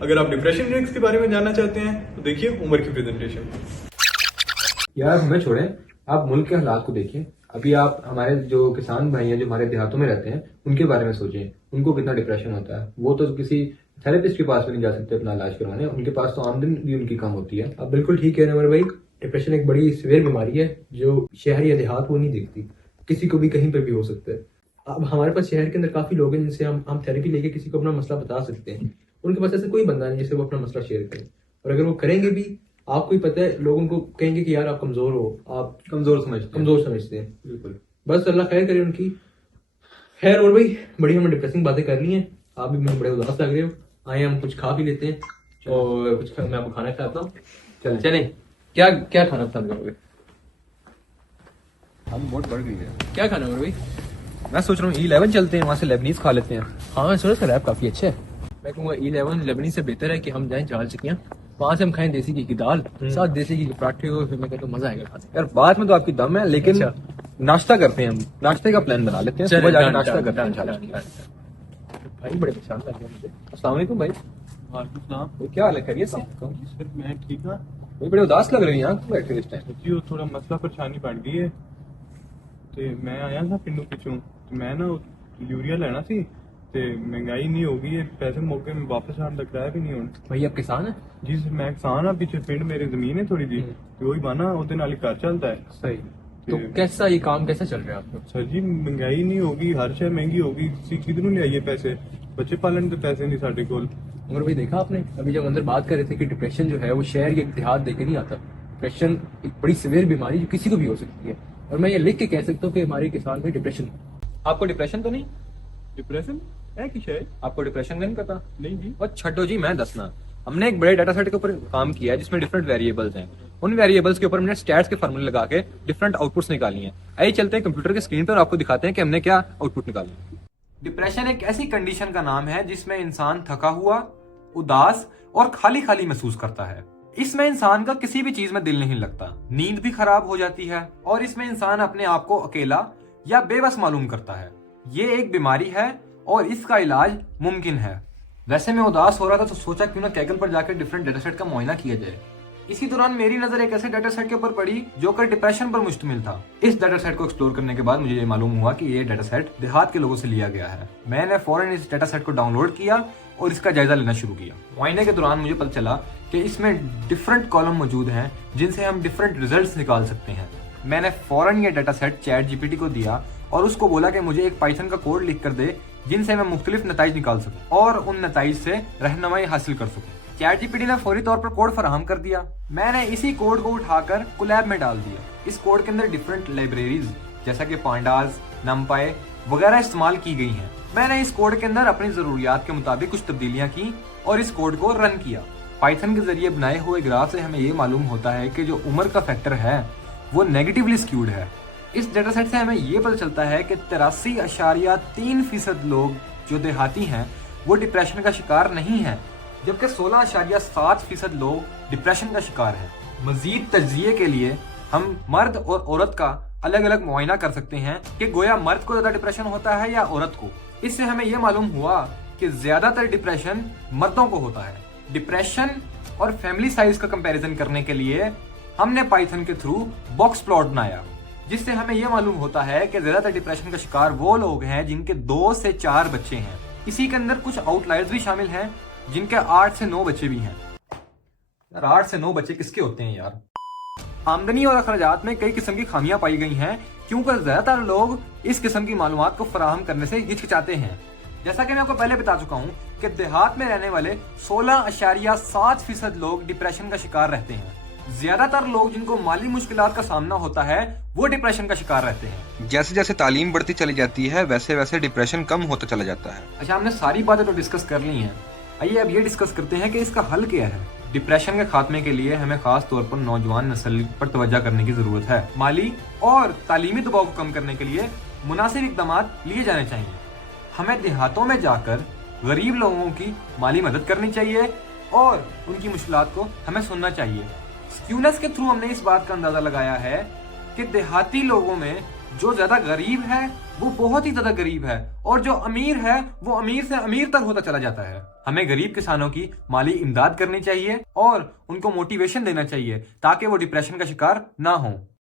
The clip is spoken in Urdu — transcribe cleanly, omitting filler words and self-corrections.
اگر آپ ڈپریشن ریسک کے بارے میں جاننا چاہتے ہیں تو دیکھیے عمر کی پریزنٹیشن۔ یار ہمیں چھوڑیں، آپ ملک کے حالات کو دیکھیں۔ ابھی آپ ہمارے جو کسان بھائی ہیں جو ہمارے دیہاتوں میں رہتے ہیں ان کے بارے میں سوچیں، ان کو کتنا ڈپریشن ہوتا ہے۔ وہ تو کسی تھراپسٹ کے پاس بھی نہیں جا سکتے اپنا علاج کروانے، ان کے پاس تو آمدن بھی ان کی کم ہوتی ہے۔ آپ بالکل ٹھیک کہہ رہے ہیں عمر بھائی، ڈپریشن ایک بڑی سیویئر بیماری ہے جو شہر یا دیہات وہ نہیں دیکھتی، کسی کو بھی کہیں پہ بھی ہو سکتا ہے۔ اب ہمارے پاس شہر کے اندر کافی لوگ ہیں جن سے ہم تھیراپی لے کے کسی کو اپنا مسئلہ بتا سکتے ہیں، ان کے پاس ایسا کوئی بندہ نہیں جس سے وہ اپنا مسئلہ شیئر کریں، اور اگر وہ کریں گے بھی آپ کو ہی پتہ ہے لوگ ان کو کہیں گے کہ یار آپ کمزور ہو، آپ کمزور سمجھتے ہیں۔ بالکل، بس اللہ خیر کرے ان کی۔ خیر اور بھائی بڑی ہم نے ڈپریسنگ باتیں کر لی ہیں، آپ بھی بڑے اداس لگ رہے ہو، آئے ہم کچھ کھا بھی لیتے ہیں اور کچھ میں آپ کو کھانا کھلاتا ہوں۔ چلیں کیا کھانا پسند کرو گے؟ ہم بہت بڑھ گئی ہے، کیا کھانا ہے بھائی؟ میں سوچ رہا ہوں E11 چلتے ہیں، وہاں سے لیبنیز کھا لیتے ہیں۔ ہاں میں سوچا ریپ کافی اچھا ہے، میں کہوں گا E11 لیبنی سے بہتر ہے کہ ہم جائیں جال چکیاں، وہاں سے ہم کھائیں دیسی گھی کی دال ساتھ دیسی گھی کے پراٹھے ہو، پھر میں کہتا ہوں مزہ آئے گا کھانے۔ یار بات میں تو آپ کی دم ہے، لیکن ناشتہ کرتے ہیں، ہم ناشتے کا پلان بنا لیتے ہیں، صبح جا کے ناشتہ کرتے ہیں۔ بھائی بڑے پریشان لگ رہے مجھے۔ السلام علیکم بھائی۔ وعلیکم السلام۔ کیا حال ہے، خیریت سے؟ سر میں ٹھیک ہوں بھائی بڑے اداس لگ رہے ہیں، یہاں کیوں بیٹھے اس ٹائم؟ جی، وہ تھوڑا مسئلہ پریشانی بڑھ گئی ہے تے میں آیا تھا پنڈو پچھوں، میں نا یوریا لینا سی تے مہنگائی نہیں ہو گئی ہے، پیسے موقع میں واپس آنے تک کرایہ بھی نہیں ہونا۔ بھائی آپ کسان ہیں؟ جی سر میں کسان ہاں، پیچھے پنڈ میری زمین ہے تھوڑی جی، وہی بانا وہ نال گھر چلتا ہے۔ صحیح، تو کیسا یہ کام کیسا چل رہا ہے آپ کو؟ سر جی مہنگائی نہیں ہوگی، ہر شے مہنگی ہوگی، کدھروں لے آئیے پیسے، بچے پالن کے پیسے نہیں ساڈے کول۔ عمر بھائی دیکھا آپ نے ابھی جب اندر بات کر رہے تھے کہ ڈپریشن جو ہے وہ شہر یا دیہات دے کے نہیں آتا، ڈپریشن ایک بڑی سیویئر بیماری جو کسی کو بھی ہو سکتی ہے، اور میں یہ لکھ کے کہہ سکتا ہوں کہ ہمارے کسان میں ڈپریشن۔ آپ کو ڈپریشن تو نہیں؟ ڈپریشن ہے کی شے؟ آپ کو ڈپریشن نہیں پتا؟ نہیں جی۔ اور چھٹو جی، میں دسنا، ہم نے ایک بڑے ڈیٹا سیٹ کے اوپر کام کیا ہے جس میں ڈفرنٹ ویریبلز ہیں، ان ویریبلز کے اوپر ہم نے اسٹیٹس کے فارمولے لگا کے ڈفرنٹ آؤٹ پٹس نکالی ہیں۔ آئیے چلتے ہیں کمپیوٹر کی اسکرین پر اور آپ کو دکھاتے ہیں کہ ہم نے کیا آؤٹ پٹ نکالی ہے۔ ڈپریشن ایک ایسی کنڈیشن کا نام ہے جس میں انسان تھکا ہوا، اداس اور خالی خالی محسوس کرتا ہے۔ اس میں انسان کا کسی بھی چیز میں دل نہیں لگتا، نیند بھی خراب ہو جاتی ہے، اور اس میں انسان اپنے آپ کو اکیلا یا بے بس معلوم کرتا ہے۔ یہ ایک بیماری ہے اور اس کا علاج ممکن ہے۔ ویسے میں اداس ہو رہا تھا تو سوچا کیوں نہ کیگل پر جا کے ڈفرنٹ ڈیٹا سیٹ کا معائنہ کیا جائے۔ اسی دوران میری نظر ایک ایسے ڈیٹا سیٹ کے اوپر پڑی جو کہ ڈپریشن پر مشتمل تھا۔ اس ڈیٹا سیٹ کو ایکسپلور کرنے کے بعد مجھے یہ معلوم ہوا کہ یہ ڈیٹا سیٹ دیہات کے لوگوں سے لیا گیا ہے۔ میں نے فوراً اس ڈیٹا سیٹ کو ڈاؤن لوڈ کیا اور اس کا جائزہ لینا شروع کیا۔ معائنے کے دوران مجھے پتہ چلا کہ اس میں ڈفرنٹ کالم موجود ہیں جن سے ہم ڈفرنٹ ریزلٹس نکال سکتے ہیں۔ میں نے فوراً یہ ڈیٹا سیٹ چیٹ GPT کو دیا اور اس کو بولا کہ مجھے ایک پائتھن کا کوڈ لکھ کر دے جن سے میں مختلف نتائج نکال سکوں اور ان نتائج سے رہنمائی حاصل کر سکوں۔ چیٹ GPT نے فوری طور پر کوڈ فراہم کر دیا۔ میں نے اسی کوڈ کو اٹھا کر کولیب میں ڈال دیا۔ اس کوڈ کے اندر ڈفرنٹ لائبریریز جیسا کہ پانڈاز، نمپائے وغیرہ استعمال کی گئی ہیں۔ میں نے اس کوڈ کے اندر اپنی ضروریات کے مطابق کچھ تبدیلیاں کی اور اس کوڈ کو رن کیا۔ پائتھن کے ذریعے بنائے ہوئے گراف سے ہمیں یہ معلوم ہوتا ہے کہ جو عمر کا فیکٹر ہے وہ نیگیٹیولی سکیوڈ ہے۔ اس ڈیٹا سیٹ سے ہمیں یہ پتہ چلتا ہے کہ 83.3% لوگ جو دیہاتی ہیں وہ ڈپریشن کا شکار نہیں ہیں، جبکہ 16.7% لوگ ڈپریشن کا شکار ہیں۔ مزید تجزیے کے لیے ہم مرد اور عورت کا الگ الگ معائنہ کر سکتے ہیں کہ گویا مرد کو زیادہ ڈپریشن ہوتا ہے یا عورت کو۔ اس سے ہمیں یہ معلوم ہوا کہ زیادہ تر ڈپریشن مردوں کو ہوتا ہے۔ ڈپریشن اور فیملی سائز کا کمپیریزن کرنے کے لیے ہم نے پائتھن کے تھرو باکس پلاٹ بنایا، جس سے ہمیں یہ معلوم ہوتا ہے کہ زیادہ تر ڈپریشن کا شکار وہ لوگ ہیں جن کے 2 سے 4 بچے ہیں۔ اسی کے اندر کچھ آؤٹ لائرز بھی شامل ہیں جن کے 8 سے 9 بچے بھی ہیں۔ یار 8 سے 9 بچے کس کے ہوتے ہیں یار؟ آمدنی اور اخراجات میں کئی قسم کی خامیاں پائی گئی ہیں کیونکہ زیادہ تر لوگ اس قسم کی معلومات کو فراہم کرنے سے ہچکچاتے ہیں۔ جیسا کہ میں آپ کو پہلے بتا چکا ہوں کہ دیہات میں رہنے والے 16.7% لوگ ڈپریشن کا شکار رہتے ہیں۔ زیادہ تر لوگ جن کو مالی مشکلات کا سامنا ہوتا ہے وہ ڈپریشن کا شکار رہتے ہیں۔ جیسے جیسے تعلیم بڑھتی چلی جاتی ہے ویسے ویسے ڈپریشن کم ہوتا چلا جاتا ہے۔ اچھا، ہم نے ساری باتیں تو ڈسکس کر لی ہیں، آئیے اب یہ ڈسکس کرتے ہیں کہ اس کا حل کیا ہے۔ ڈپریشن کے خاتمے کے لیے ہمیں خاص طور پر نوجوان نسل پر توجہ کرنے کی ضرورت ہے۔ مالی اور تعلیمی دباؤ کو کم کرنے کے لیے مناسب اقدامات لیے جانے چاہیے۔ ہمیں دیہاتوں میں جا کر غریب لوگوں کی مالی مدد کرنی چاہیے اور ان کی مشکلات کو ہمیں سننا چاہیے۔ سکیونس کے تھرو ہم نے اس بات کا اندازہ لگایا ہے کہ دیہاتی لوگوں میں جو زیادہ غریب ہے وہ بہت ہی زیادہ غریب ہے، اور جو امیر ہے وہ امیر سے امیر تر ہوتا چلا جاتا ہے۔ ہمیں غریب کسانوں کی مالی امداد کرنی چاہیے اور ان کو موٹیویشن دینا چاہیے تاکہ وہ ڈپریشن کا شکار نہ ہوں۔